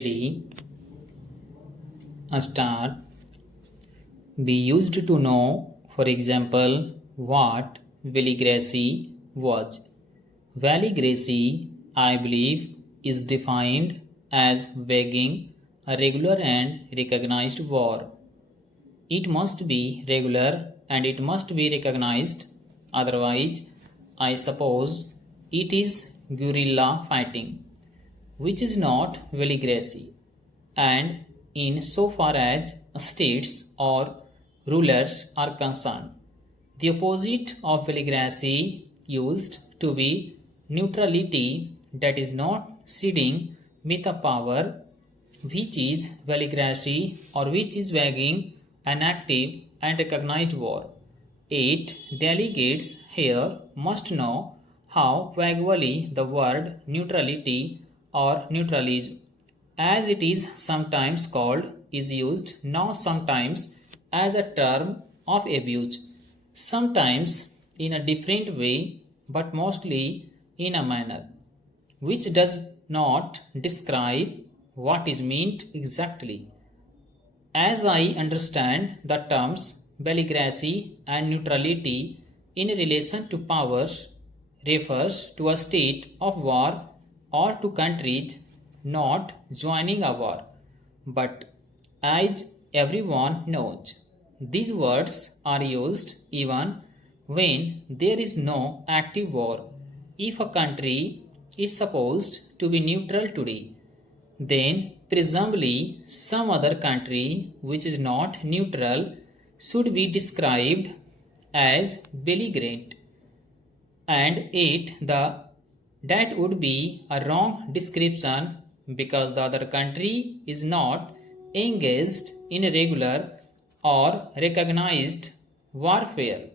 Ready, start. We used to know, for example, what valigracy was. Valigracy, I believe, is defined as waging a regular and recognized war. It must be regular and it must be recognized, otherwise, I suppose it is guerrilla fighting, which is not valigracy. And in so far as states or rulers are concerned, the opposite of valigracy used to be neutrality, that is not ceding with a power, which is valigracy or which is waging an active and recognized war. 8. Delegates here must know how vaguely the word neutrality or neutralism, as it is sometimes called, is used now sometimes as a term of abuse, sometimes in a different way but mostly in a manner which does not describe what is meant exactly. As I understand the terms belligerency and neutrality in relation to powers refers to a state of war or to countries not joining a war. But as everyone knows, these words are used even when there is no active war. If a country is supposed to be neutral today, then presumably some other country which is not neutral should be described as belligerent. And 8. That would be a wrong description because the other country is not engaged in regular or recognized warfare.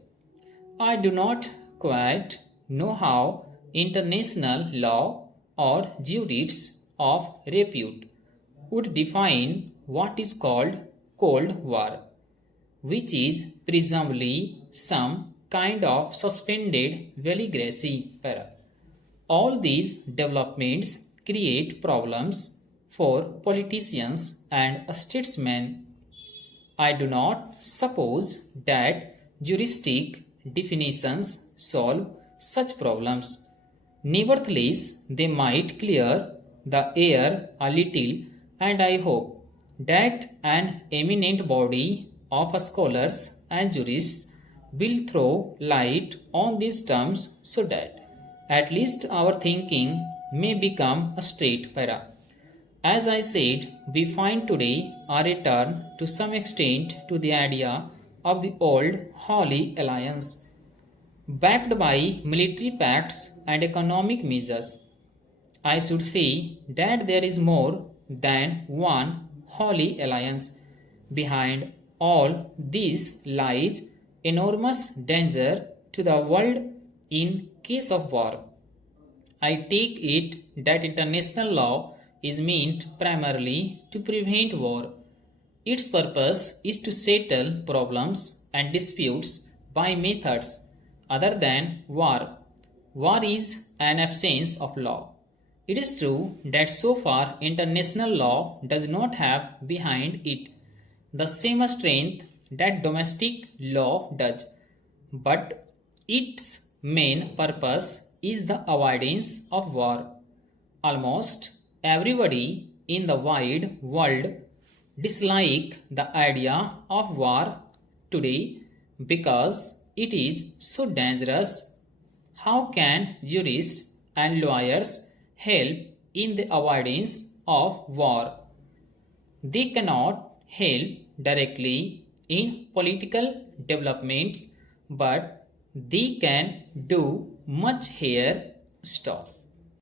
I do not quite know how international law or jurists of repute would define what is called Cold War, which is presumably some kind of suspended valigracy para. All these developments create problems for politicians and statesmen. I do not suppose that juristic definitions solve such problems. Nevertheless, they might clear the air a little, and I hope that an eminent body of scholars and jurists will throw light on these terms so that at least our thinking may become a straight para. As I said, we find today a return to some extent to the idea of the old Holy Alliance, backed by military pacts and economic measures. I should say that there is more than one Holy Alliance. Behind all this lies enormous danger to the world in case of war. I take it that international law is meant primarily to prevent war. Its purpose is to settle problems and disputes by methods other than war. War is an absence of law. It is true that so far international law does not have behind it the same strength that domestic law does, but its main purpose is the avoidance of war. Almost everybody in the wide world dislike the idea of war today because it is so dangerous. How can jurists and lawyers help in the avoidance of war? They cannot help directly in political developments, but they can do much here. Stop.